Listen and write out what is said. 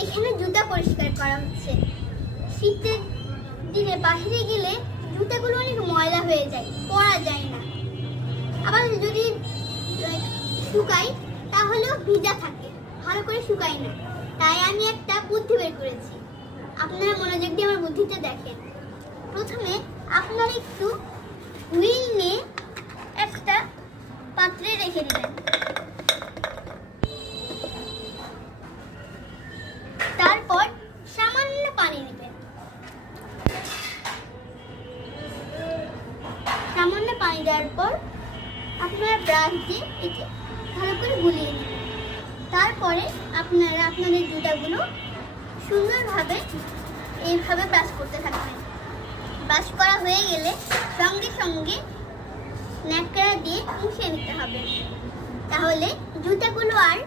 এখানে জুতা পরিষ্কার করা হচ্ছে। শীতের দিনে বাইরে গেলে জুতাগুলো অনেক ময়লা হয়ে যায়, পরা যায় না। আবার যদি শুকাই তাহলেও ভিজা থাকে, ভালো করে শুকায় না। তাই আমি একটা বুদ্ধি বের করেছি, আপনারা মনোযোগ দিয়ে আমার বুদ্ধিটা দেখেন। প্রথমে আপনারা একটু হুইল নিয়ে একটা পাত্রে রেখে দিবেন। তারপর সামান্য পানি দিবেন। সামান্য পানি দেওয়ার পর আপনারা ব্রাশ দিয়ে একে ভালো করে গুলিয়ে নেবেন। তারপরে আপনারা আপনাদের জুতাগুলো সুন্দরভাবে এইভাবে ব্রাশ করতে থাকবেন। ব্রাশ করা হয়ে গেলে সঙ্গে সঙ্গে ন্যাকড়া দিয়ে মুছে নিতে হবে, তাহলে জুতাগুলো আর